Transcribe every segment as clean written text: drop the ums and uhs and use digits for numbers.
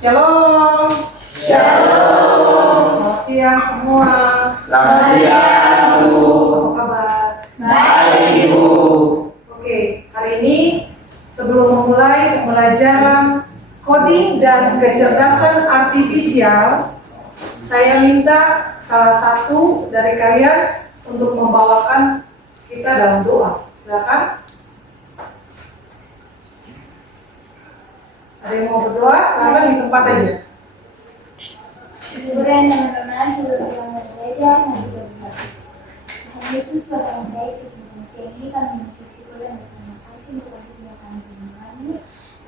Shalom. Shalom. Selamat siang semua. Selamat siang, Bu. Apa kabar? Baik, Ibu. Oke, hari ini sebelum memulai pembelajaran coding dan kecerdasan artifisial, saya minta salah satu dari kalian untuk membawakan kita dalam doa. Silakan. Ada yang mau berdoa? Silakan di tempat aja. Syukuran dan berkenan seluruh ulama gereja yang juga berbakti. Tuhan Yesus pada baik kesempatan siang ini kami mengucap syukur dan berterima kasih untuk waktunya kami kami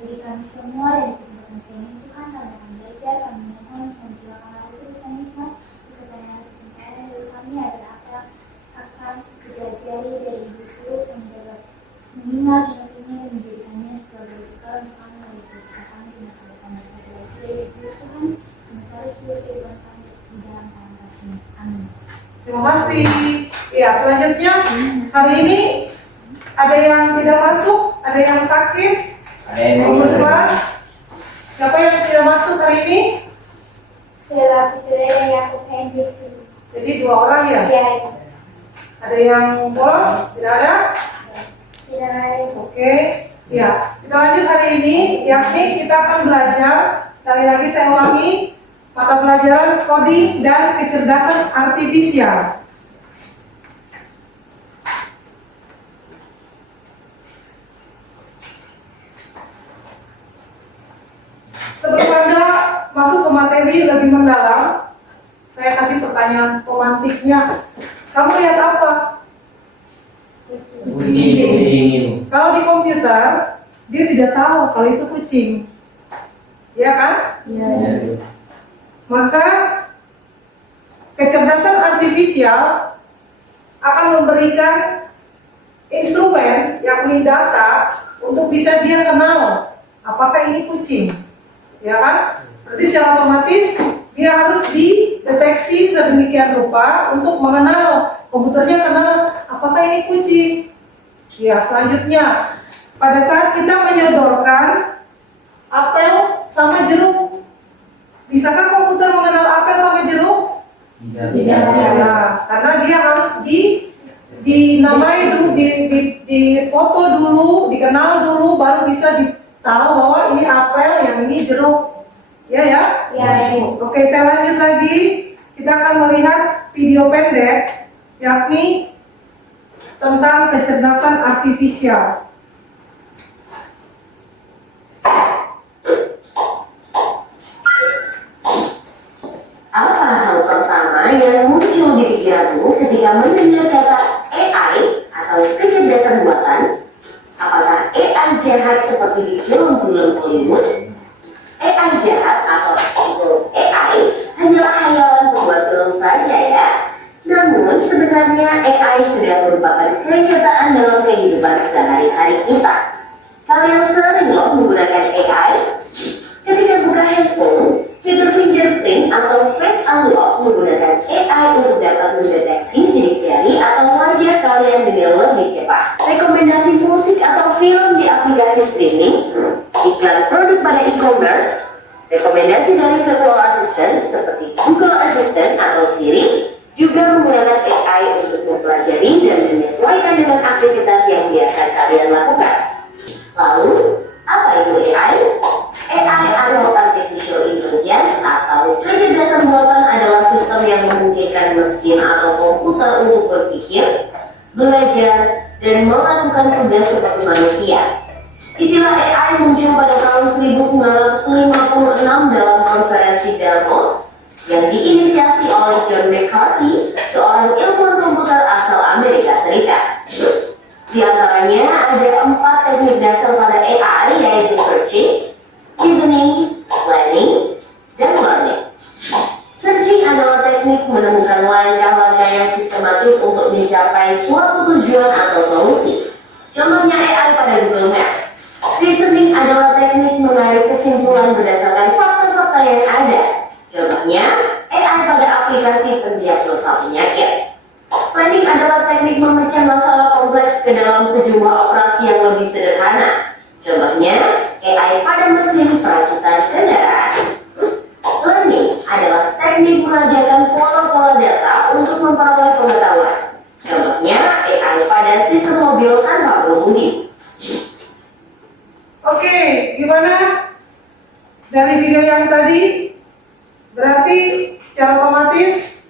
bagi kami semua dan kesempatan siang ini Tuhan kami akan belajar kami mohon menjualkan hal itu Tuhan Tuhan kepada kebenaran dari kami agar apa akan dipelajari dari buku yang dapat mengingat nantinya dan menjadikannya sebagai bekal untuk kami dari kehidupan kami di masa depan dan dari Tuhan. Amin. Terima kasih. Ya, selanjutnya hari ini ada yang tidak masuk, ada yang sakit, Ada yang lulus kelas. Siapa yang tidak masuk hari ini? Setelah Putri dan Yakub Hendrik. Jadi 2 orang ya. Ya, Ada yang bolos? Tidak ada? tidak ada. Oke. Ya, kita lanjut hari ini, yakni kita akan belajar. Sekali lagi saya ulangi, mata pelajaran coding dan kecerdasan artifisial. Sebelum Anda masuk ke materi lebih mendalam, saya kasih pertanyaan pemantiknya. Kamu lihat apa? Kucing. Kalau di komputer, dia tidak tahu kalau itu kucing. Ya kan? Ya. Maka kecerdasan artifisial akan memberikan instrumen yakni data untuk bisa dia kenal apakah ini kucing, ya kan? Berarti secara otomatis dia harus dideteksi sedemikian rupa untuk mengenal, komputernya kenal apakah ini kucing. Ya, selanjutnya pada saat kita menyodorkan apel sama jeruk, bisakah komputer mengenal apel sama jeruk? Tidak. Ya, karena dia harus dinamai dulu, di foto dulu, dikenal dulu, baru bisa tahu bahwa ini apel, yang ini jeruk. Ya. Ya. Oke, saya lanjut lagi. Kita akan melihat video pendek, yakni tentang kecerdasan artifisial. Apa hal pertama yang muncul di pikiranmu ketika mendengar kata AI atau kecerdasan buatan? Apakah AI jahat seperti di film-film Hollywood? AI jahat atau itu AI hanyalah hayalan pembuat film saja ya. Namun sebenarnya AI sudah merupakan kenyataan dalam kehidupan sehari-hari kita. Kalian sering loh menggunakan AI? Ketika buka handphone, fitur fingerprint atau face unlock menggunakan AI untuk dapat mendeteksi sidik jari atau wajah kalian dengan lebih cepat. Rekomendasi musik atau film di aplikasi streaming, iklan produk pada e-commerce, rekomendasi dari virtual assistant seperti Google Assistant atau Siri, juga menggunakan AI untuk mempelajari dan menyesuaikan dengan aktivitas yang biasa kalian lakukan. Lalu, apa itu AI? AI atau Artificial Intelligence atau kecerdasan buatan adalah sistem yang memungkinkan mesin atau komputer untuk berpikir, belajar, dan melakukan tugas seperti manusia. Istilah AI muncul pada tahun 1956 dalam konferensi Delft yang diinisiasi oleh John McCarthy, seorang ilmuwan komputer asal Amerika Serikat. Di antaranya ada 4 teknik dasar pada AI, yaitu searching, reasoning, planning, dan learning. Searching adalah teknik menemukan langkah-langkah yang sistematis untuk mencapai suatu tujuan atau solusi. Contohnya AI pada Google Maps. Reasoning adalah teknik menarik kesimpulan berdasarkan fakta-fakta yang ada. Contohnya AI pada aplikasi pendiagnosa penyakit. Planning adalah teknik memecah masalah kompleks ke dalam sejumlah operasi yang lebih sederhana. Contohnya AI pada mesin perakitan kendaraan. teknik mengajarkan pola-pola data untuk memperoleh pengetahuan. Contohnya AI pada sistem mobil tanpa pengemudi. Oke, gimana? Dari video yang tadi, berarti secara otomatis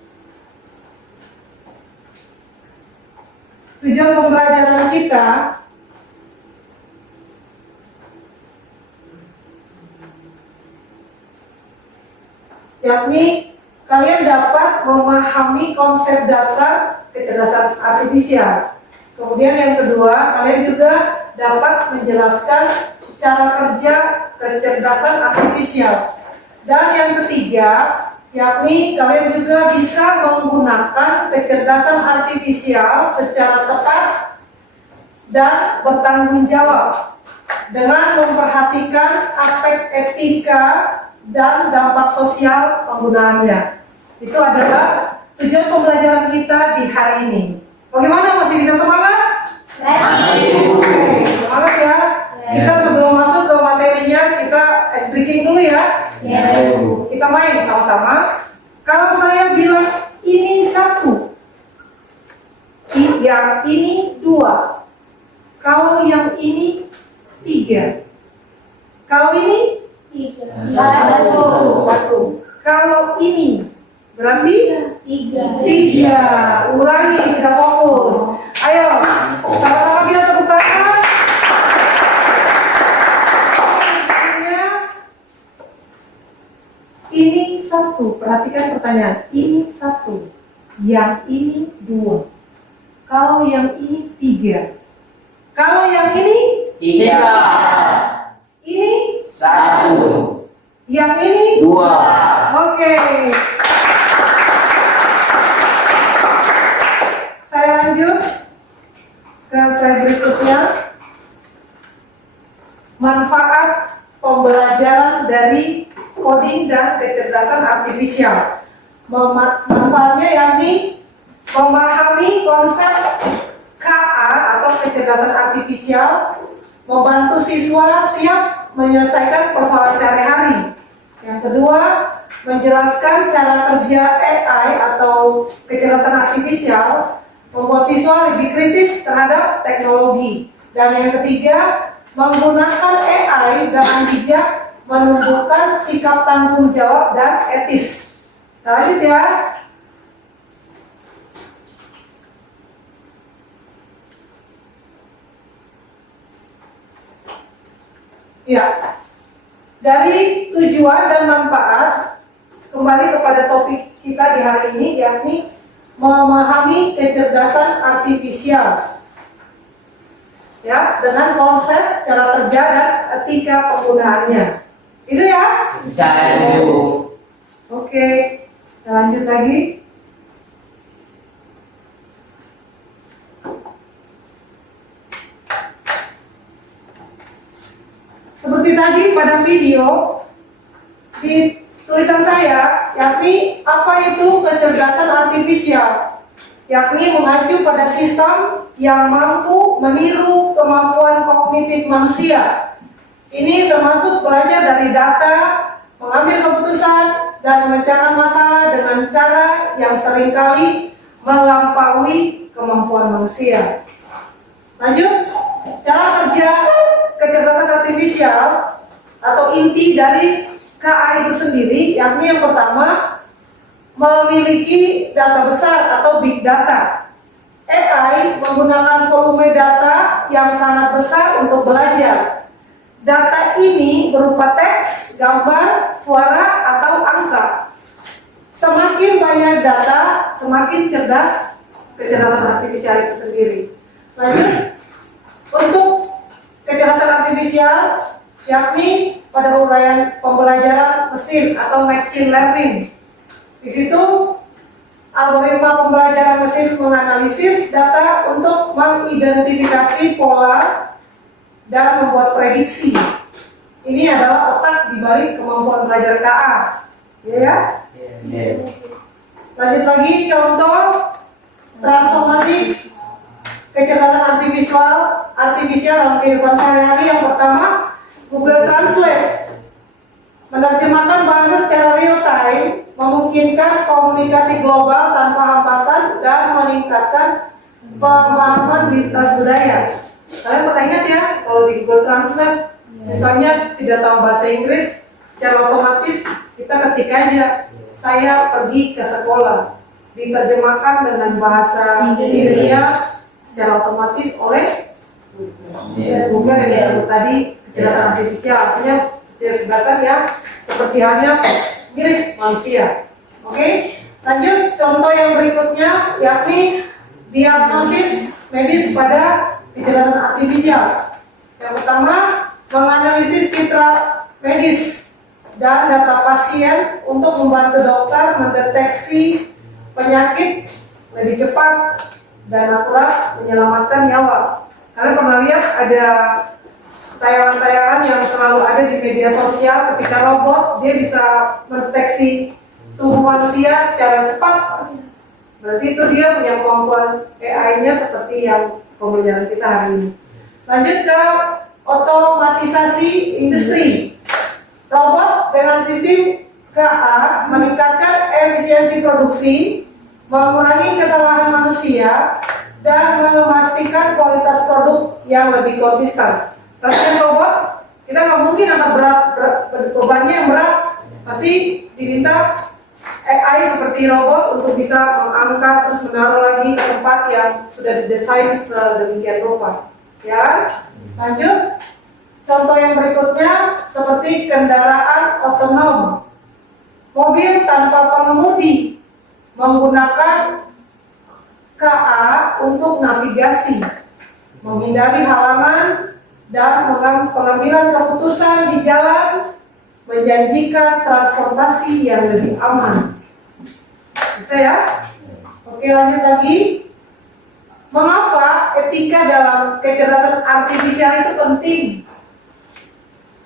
tujuan pembelajaran kita yakni kalian dapat memahami konsep dasar kecerdasan artifisial. Kemudian yang kedua, kalian juga dapat menjelaskan cara kerja kecerdasan artifisial. Dan yang ketiga, yakni kalian juga bisa menggunakan kecerdasan artifisial secara tepat dan bertanggung jawab dengan memperhatikan aspek etika dan dampak sosial penggunaannya. Itu adalah tujuan pembelajaran kita di hari ini. Bagaimana, masih bisa semangat? Oke, semangat ya. Kita sebelum masuk ke materinya, kita ice breaking dulu ya. Kita main sama-sama. Kalau saya bilang ini 1, yang ini 2, kalau yang ini 3, kalau ini 1, kalau ini berarti 3. Ulangi, tidak fokus. Ayo, sama-sama kita tepuk tangan. Ini 1, perhatikan pertanyaan. Ini 1, yang ini 2, kalau yang ini 3, kalau yang ini 3, ini 1, yang ini 2. Oke. Saya lanjut ke slide berikutnya. Manfaat pembelajaran dari coding dan kecerdasan artifisial. Manfaatnya yakni memahami konsep KA atau kecerdasan artifisial, membantu siswa siap menyelesaikan persoalan sehari-hari. Yang kedua, menjelaskan cara kerja AI atau kecerdasan artifisial, membuat siswa lebih kritis terhadap teknologi. Dan yang ketiga, menggunakan AI dengan bijak, menumbuhkan sikap tanggung jawab dan etis. Lanjut ya. Ya. Dari tujuan dan manfaat, kembali kepada topik kita di hari ini, yakni memahami kecerdasan artifisial. Ya, dengan konsep cara kerja dan etika penggunaannya. Itu ya? Oke, kita lanjut lagi. Seperti tadi pada video, di tulisan saya, yakni apa itu kecerdasan artifisial? Yakni mengacu pada sistem yang mampu meniru kemampuan kognitif manusia. Ini termasuk belajar dari data, mengambil keputusan, dan memecahkan masalah dengan cara yang seringkali melampaui kemampuan manusia. Lanjut, cara kerja kecerdasan artifisial atau inti dari KA itu sendiri, yakni yang pertama, memiliki data besar atau big data. AI menggunakan volume data yang sangat besar untuk belajar. Data ini berupa teks, gambar, suara, atau angka. Semakin banyak data, semakin cerdas kecerdasan artifisial itu sendiri. Lanjut, untuk kecerdasan artifisial, yakni pada uraian pembelajaran mesin atau machine learning. Di situ, algoritma pembelajaran mesin menganalisis data untuk mengidentifikasi pola dan membuat prediksi. Ini adalah otak di balik kemampuan belajar KA. Ya? Lanjut lagi, contoh transformasi kecerdasan artifisial dalam kehidupan sehari-hari. Yang pertama, Google Translate. Menerjemahkan bahasa secara real time, memungkinkan memungkinkan komunikasi global tanpa hambatan dan meningkatkan pemahaman lintas budaya. Kalian pernah ingat ya, kalau di Google Translate, misalnya tidak tahu bahasa Inggris, secara otomatis kita ketik aja, saya pergi ke sekolah, diterjemahkan dengan bahasa Indonesia secara otomatis oleh Google yang disebut tadi kecerdasan artifisial, artinya kecerdasan yang seperti halnya mirip manusia. Oke, lanjut contoh yang berikutnya, yakni diagnosis medis pada kecerdasan artifisial. Yang pertama, menganalisis citra medis dan data pasien untuk membantu dokter mendeteksi penyakit lebih cepat dan akurat, menyelamatkan nyawa. Kalian pernah lihat ada tayangan-tayangan yang selalu ada di media sosial ketika robot dia bisa mendeteksi tubuh manusia secara cepat. Berarti itu dia punya kemampuan AI-nya seperti yang pembelajaran kita hari ini. Lanjut ke otomatisasi industri. Robot dengan sistem KA meningkatkan efisiensi produksi, mengurangi kesalahan manusia, dan memastikan kualitas produk yang lebih konsisten. Latihan robot, kita nggak mungkin angkat bebannya yang berat, pasti diminta AI seperti robot untuk bisa mengangkat terus menaruh lagi ke tempat yang sudah didesain sedemikian rupa. Ya, lanjut. Contoh yang berikutnya seperti kendaraan otonom, mobil tanpa pengemudi menggunakan KA untuk navigasi, menghindari halangan dan pengambilan keputusan di jalan, menjanjikan transportasi yang lebih aman. Bisa ya? Oke, lanjut lagi. Mengapa etika dalam kecerdasan artifisial itu penting?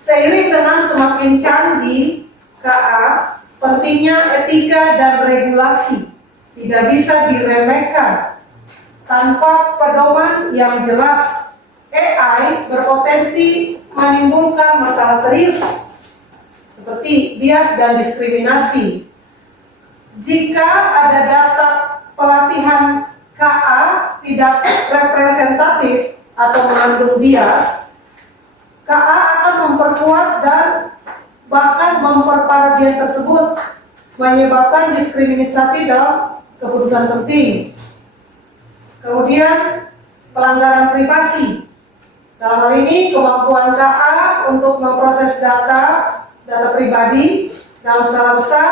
Seiring dengan semakin canggih KA, pentingnya etika dan regulasi tidak bisa diremehkan. Tanpa pedoman yang jelas, AI berpotensi menimbulkan masalah serius seperti bias dan diskriminasi. Jika ada data pelatihan KA tidak representatif atau mengandung bias, KA akan memperkuat dan bahkan memperparah bias tersebut, menyebabkan diskriminasi dalam keputusan penting. Kemudian pelanggaran privasi. Dalam hal ini kemampuan KA untuk memproses data pribadi dalam skala besar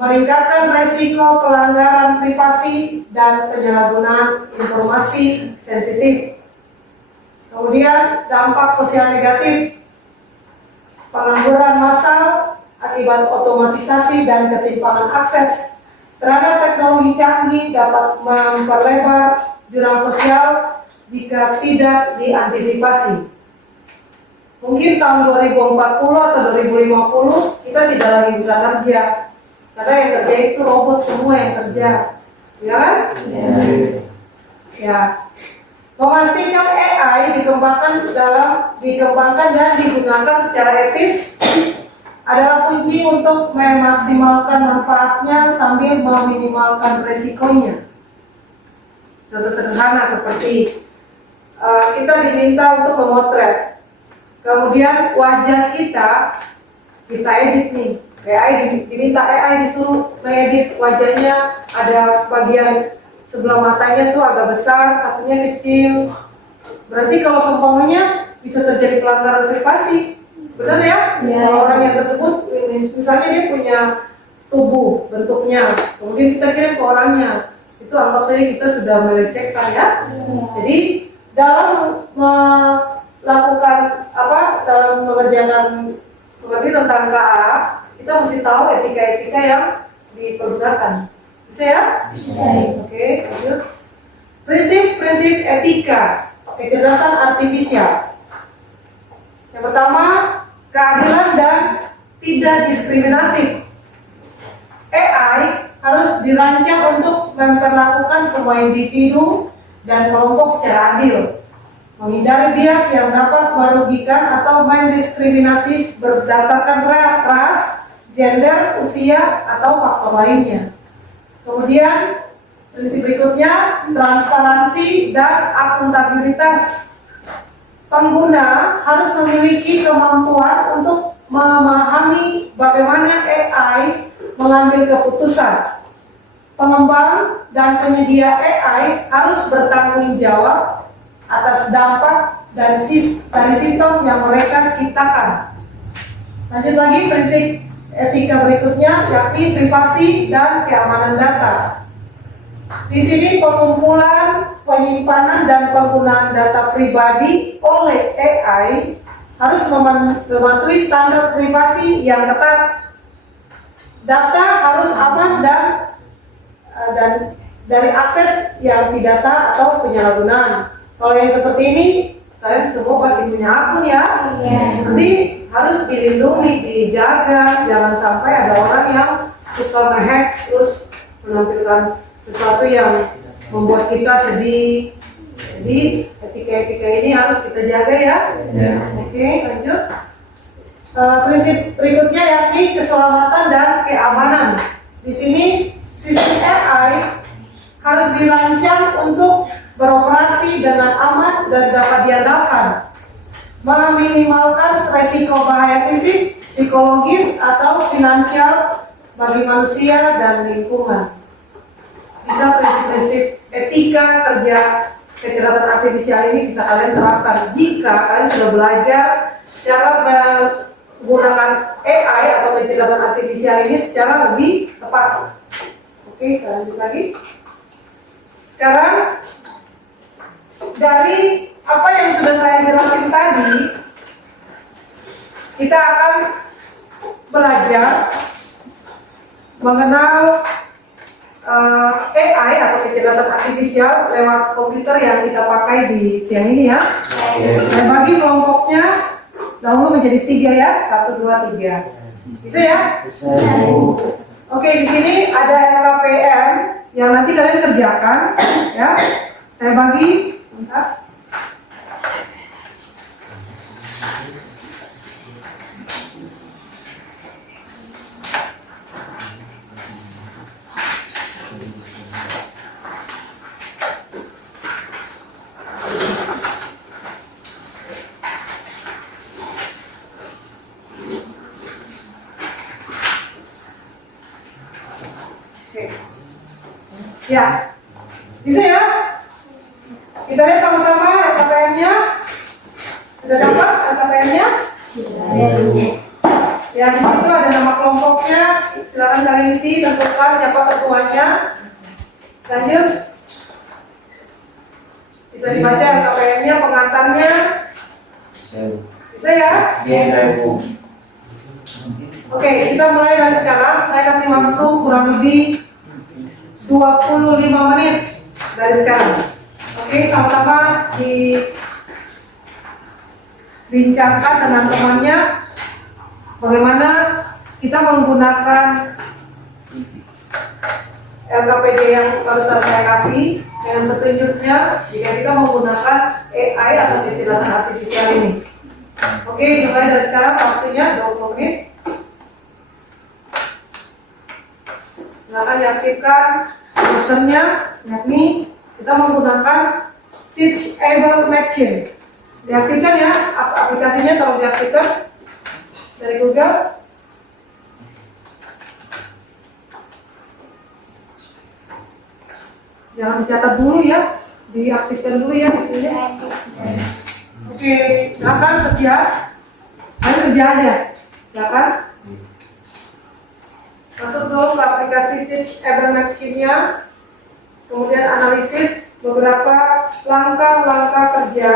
meningkatkan resiko pelanggaran privasi dan penyalahgunaan informasi sensitif. Kemudian dampak sosial negatif, pengangguran massal akibat otomatisasi dan ketimpangan akses terhadap teknologi canggih dapat memperlebar jurang sosial jika tidak diantisipasi. Mungkin tahun 2040 atau 2050 kita tidak lagi bisa kerja, karena yang kerja itu robot semua yang kerja, ya kan? Ya. Memastikan AI dikembangkan dan digunakan secara etis adalah kunci untuk memaksimalkan manfaatnya sambil meminimalkan resikonya. Contoh sederhana seperti kita diminta untuk memotret, kemudian wajah kita edit nih. AI diminta AI disuruh mengedit wajahnya, ada bagian sebelah matanya tuh agak besar, satunya kecil. Berarti kalau seumpamanya bisa terjadi pelanggaran privasi, benar ya? Kalau orang yang tersebut, misalnya dia punya tubuh bentuknya, kemudian kita kirim ke orangnya, itu anggap saja kita sudah melecehkan ya. Jadi dalam melakukan dalam mengerjakan mengerti tentang KA, kita mesti tahu etika-etika yang dipergunakan. Bisa ya? Bisa. Oke, lanjut. Prinsip-prinsip etika kecerdasan artifisial. Yang pertama, keadilan dan tidak diskriminatif. AI harus dirancang untuk memperlakukan semua individu dan kelompok secara adil, menghindari bias yang dapat merugikan atau mendiskriminasi berdasarkan ras, gender, usia, atau faktor lainnya. Kemudian prinsip berikutnya, transparansi dan akuntabilitas. Pengguna harus memiliki kemampuan untuk memahami bagaimana AI mengambil keputusan. Pengembang dan penyedia AI harus bertanggung jawab atas dampak dari sistem yang mereka ciptakan. Lanjut lagi, prinsip etika berikutnya yakni privasi dan keamanan data. Di sini pengumpulan, penyimpanan, dan penggunaan data pribadi oleh AI harus mematuhi standar privasi yang ketat. Data harus aman dan dari akses yang tidak sah atau penyalahgunaan. Kalau yang seperti ini, kalian semua pasti punya akun ya. Nanti harus dilindungi, dijaga, jangan sampai ada orang yang suka nge-hack terus menampilkan sesuatu yang membuat kita sedih. Jadi etika-etika ini harus kita jaga ya. Oke, lanjut. Prinsip berikutnya yakni keselamatan dan keamanan. Di sini sistem AI harus dirancang untuk beroperasi dengan aman dan dapat diandalkan, meminimalkan resiko bahaya fisik, psikologis, atau finansial bagi manusia dan lingkungan. Bisa prinsip-prinsip etika kerja kecerdasan artifisial ini bisa kalian terapkan jika kalian sudah belajar cara menggunakan AI atau kecerdasan artifisial ini secara lebih tepat. Oke, kita lanjut lagi. Sekarang dari apa yang sudah saya jelaskan tadi, kita akan belajar mengenal AI atau kecerdasan artifisial lewat komputer yang kita pakai di siang ini ya. Saya bagi kelompoknya dahulu menjadi 3 ya, 1, 2, 3. Bisa ya? Oke, di sini ada LKPM yang nanti kalian kerjakan ya. Saya bagi, bentar. Ya, bisa ya? Kita lihat sama-sama LKPM-nya. Sudah dapat LKPM-nya? Ya, di situ ada nama kelompoknya. Silakan kalian isi, tentukan siapa ketuanya. Lanjut. Bisa dibaca LKPM-nya, pengantarnya. Bisa ya? Oke, kita mulai dari sekarang. Saya kasih waktu kurang lebih 25 menit dari sekarang. Oke, sama-sama dibincangkan dengan temannya bagaimana kita menggunakan LKPD yang barusan saya kasih dengan petunjuknya jika kita menggunakan AI atau kecerdasan artifisial ini. Oke, mulai dari sekarang waktunya 20 menit. Silakan diaktifkan usernya, yakni kita menggunakan Teachable Machine. Diaktifkan ya, aplikasinya tolong diaktifkan dari Google. Jangan dicatat dulu ya, diaktifkan dulu ya itunya. Oke, silakan kerja. Ayo kerja aja, silakan. Masuk dulu ke aplikasi Teachable Machine-nya, kemudian analisis beberapa langkah-langkah kerja.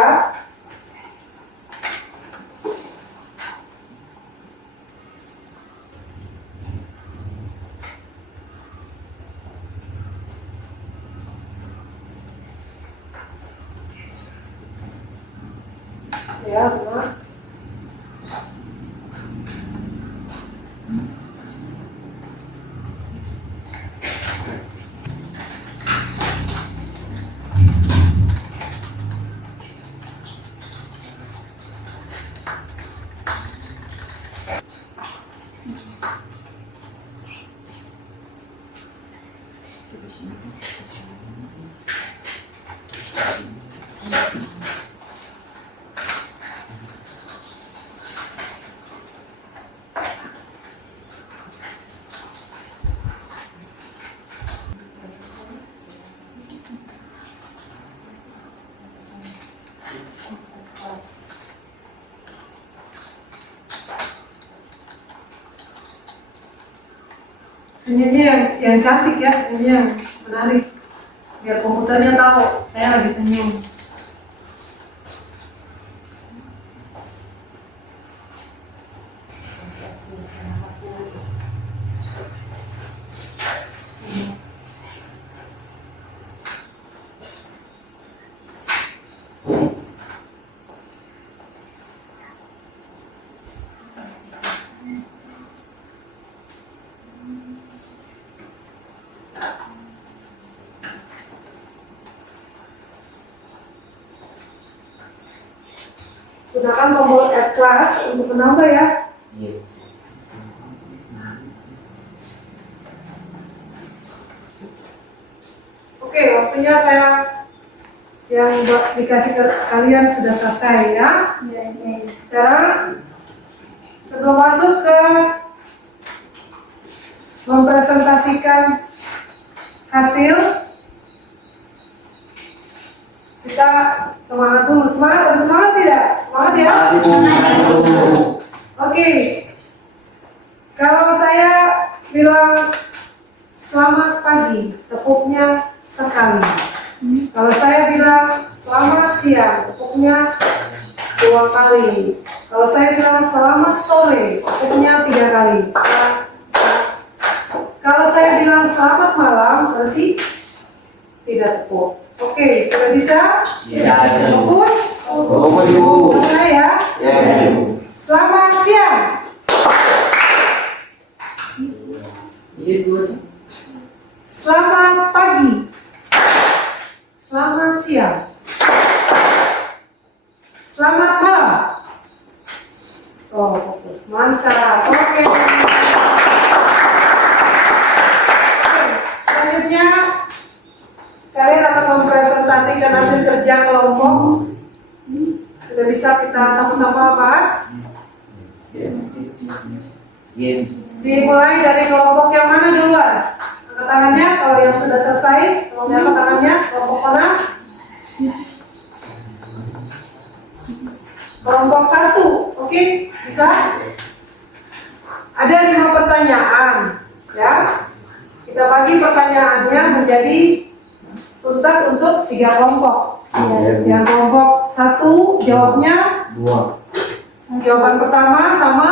Ya, benar. Senyumnya yang cantik ya, senyumnya yang menarik. Biar komputernya tahu saya lagi senyum. Gunakan tombol add class untuk menambah ya. Oke, waktunya saya yang dikasih ke kalian sudah selesai ya. Sekarang sebelum masuk ke mempresentasikan hasil, kita semangat dulu. Semangat tidak? Semangat ya? Oke. Kalau saya bilang selamat pagi, tepuknya sekali. Kalau saya bilang selamat siang, tepuknya 2 kali. Kalau saya bilang selamat sore, tepuknya 3 kali. Kalau saya bilang selamat malam, berarti tidak tepuk. Oke, sudah bisa? Fokus? Fokus, Ibu. Mulai ya. Selamat siang. Selamat pagi. Selamat siang. Selamat malam. Oh, fokus. Mantap. Oke. Selanjutnya, kalian akan mempresentasikan hasil kerja kelompok. Sudah bisa kita sama-sama bahas? Dimulai dari kelompok yang mana duluan? Angkat tangannya kalau yang sudah selesai. Kalau angkat tangannya, kelompok mana? Kelompok 1, oke? Bisa? Ada 5 pertanyaan, ya. Kita bagi pertanyaannya menjadi tuntas untuk 3 kelompok. Yang kelompok 1 jawabnya 2. jawaban pertama sama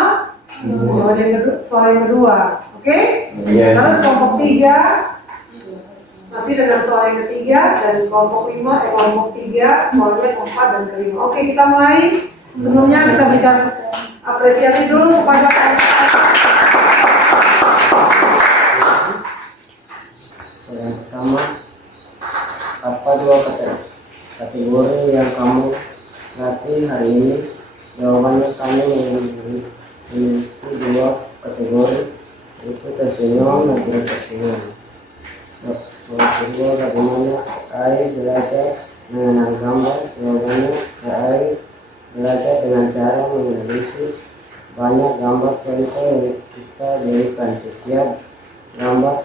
soal yang kedua, oke? Lalu kelompok 3 masih dengan soal yang ketiga, dan kelompok 3 soalnya keempat dan kelima. Oke, kita mulai. Sebelumnya kita berikan apresiasi dulu kepada yang pertama, apa 2 kategori yang kamu latih hari ini? Jawabannya kamu memiliki 2 kategori, yaitu tersenyum dan tidak tersenyum. Yang kedua, bagaimana AI belajar mengenal gambar? Jawabannya, AI belajar dengan cara menganalisis banyak gambar contoh yang kita berikan. Setiap gambar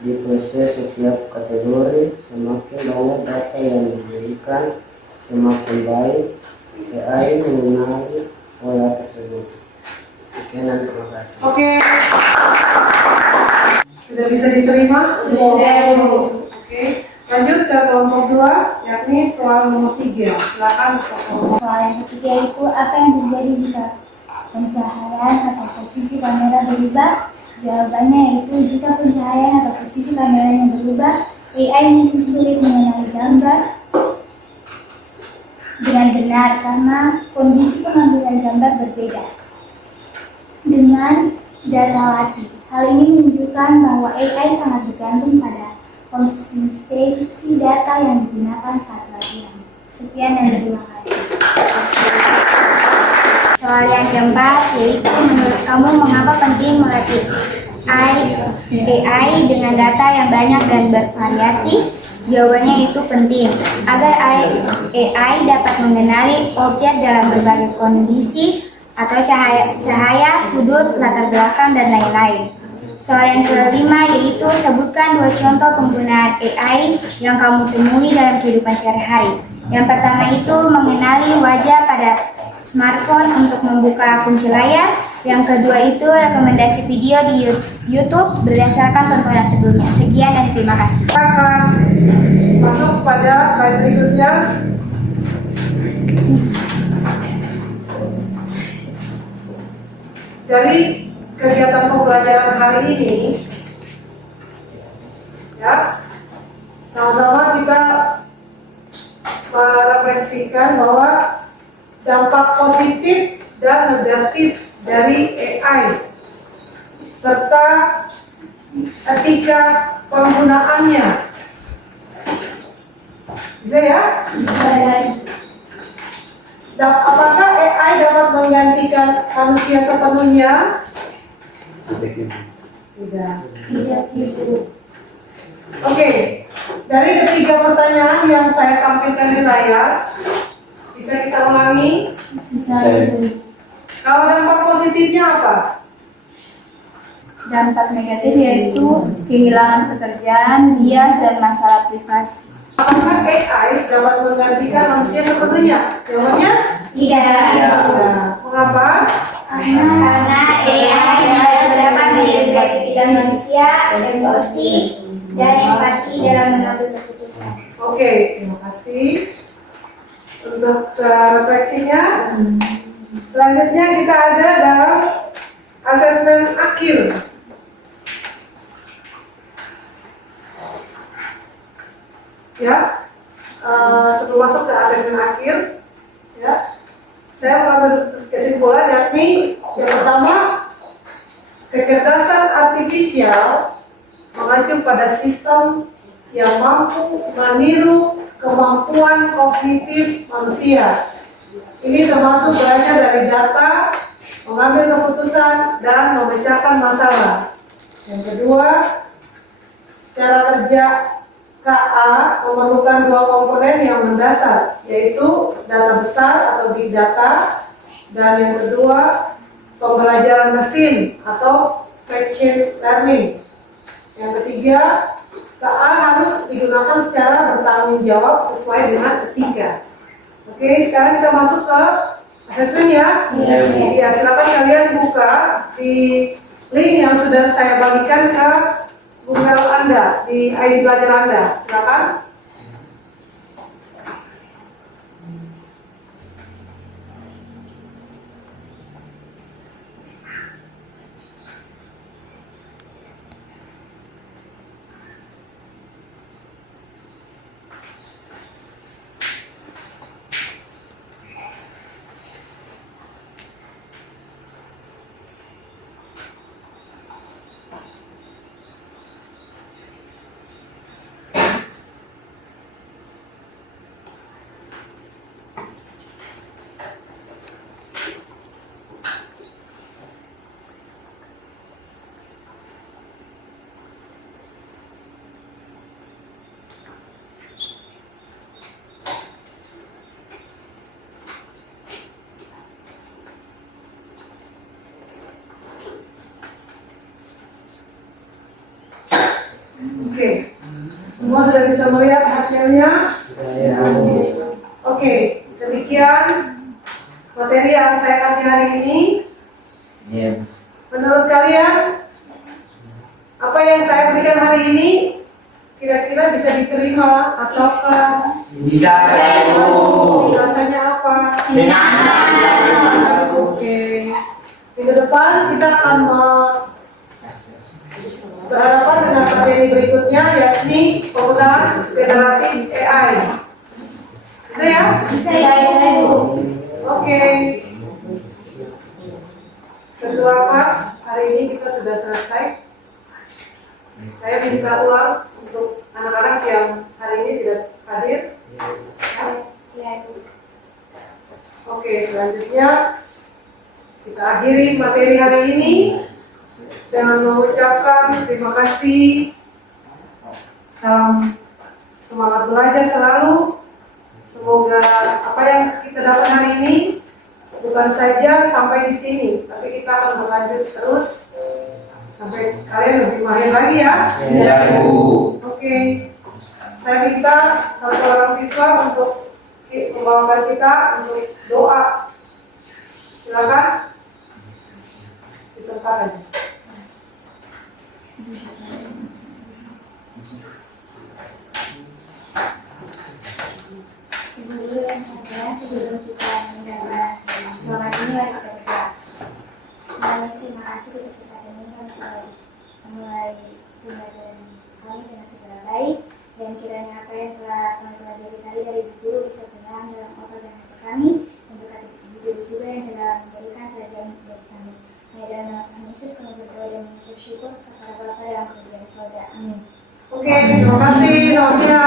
diproses setiap kategori, semakin banyak data yang diberikan, semakin baik AI mengenali pola tersebut. Sekian dan terima kasih. Oke. Sudah bisa diterima? Oke. Lanjut ke kelompok 2, yakni soal nomor 3. Silakan. Soal yang ketiga itu, apa yang terjadi jika pencahayaan atau posisi kamera berubah? Jawabannya yaitu, jika pencahayaan atau posisi kameranya berubah, AI mungkin sulit mengenali gambar dengan benar karena kondisi pengambilan gambar berbeda dengan data latih. Hal ini menunjukkan bahwa AI sangat bergantung pada konsistensi data yang digunakan saat latihan. Sekian dan terima kasih. Soal yang keempat yaitu, menurut kamu mengapa penting melatih? AI dengan data yang banyak dan bervariasi? Jawabannya itu penting agar AI dapat mengenali objek dalam berbagai kondisi atau cahaya, sudut, latar belakang, dan lain-lain. Soal yang kelima yaitu sebutkan 2 contoh penggunaan AI yang kamu temui dalam kehidupan sehari-hari. Yang pertama itu mengenali wajah pada smartphone untuk membuka kunci layar. Yang kedua itu rekomendasi video di YouTube berdasarkan tontonan sebelumnya. Sekian dan terima kasih. Kita akan masuk pada slide berikutnya. Dari kegiatan pembelajaran hari ini, ya, sama-sama kita merefleksikan bahwa dampak positif dan negatif dari AI serta etika penggunaannya. Bisa ya? Apakah AI dapat menggantikan manusia sepenuhnya? Tidak. Oke, dari ketiga pertanyaan yang saya tampilkan di layar, bisa kita ulangi? Kalau dampak positifnya apa? Dampak negatif yaitu kehilangan pekerjaan, bias, dan masalah privasi. Apakah AI dapat menggantikan manusia sepenuhnya? Jawabannya? Tidak. Mengapa? Karena AI dapat mengidentifikasi manusia, emosi, dan empati dalam mengambil keputusan. Oke, terima kasih untuk refleksinya. Selanjutnya kita ada dalam asesmen akhir. Ya, sebelum masuk ke asesmen akhir, ya, saya mengambil kesimpulan yakni yang pertama, kecerdasan artifisial mengacu pada sistem yang mampu meniru kemampuan kognitif manusia. Ini termasuk berasal dari data, mengambil keputusan, dan memecahkan masalah. Yang kedua, cara kerja KA memerlukan 2 komponen yang mendasar, yaitu data besar atau big data, dan yang kedua, pembelajaran mesin atau machine learning. Yang ketiga, KA harus digunakan secara bertanggung jawab sesuai dengan etika. Oke, sekarang kita masuk ke asesmen ya. Ya, silakan kalian buka di link yang sudah saya bagikan ke Google Anda, di ID belajar Anda. Silakan. Oke, semua sudah bisa melihat hasilnya. Oke, demikian materi yang saya kasih hari ini. Menurut kalian, apa yang saya berikan hari ini kira-kira bisa diterima ataukah Bisa. rasanya apa? Senang. Oke, minggu depan kita akan berhadapan dengan materi berikutnya, yakni penggunaan generatif AI. Bisa ya? Bisa ya, Ibu. Oke. Kedua kelas hari ini kita sudah selesai. Saya minta ulang untuk anak-anak yang hari ini tidak hadir. Ya. Oke, selanjutnya kita akhiri materi hari ini dengan mengucapkan terima kasih. Salam semangat belajar selalu. Semoga apa yang kita dapat hari ini bukan saja sampai di sini, tapi kita akan berlanjut terus sampai kalian lebih mahir lagi ya. Ya, Bu. Oke, saya minta satu orang siswa untuk membawakan kita untuk doa. Silakan. Sebentar aja. Ibu guru yang saya sebelum kita mendengar doa ini mari kita berdoa. Tuhan, terima kasih atas kesempatan ini kami sudah memulai pembelajaran kami dengan segala baik, dan kiranya apa yang telah kami pelajari tadi dari ibu guru bisa tenang dalam otak dan hati kami, dan berkat ibu guru juga yang telah memberikan pelajaran dari kami. Hanya dalam nama Tuhan Yesus kami berdoa dan mengucap syukur kepada Bapa yang berada di sorga. Amin. Oke, terima kasih. Selamat siang.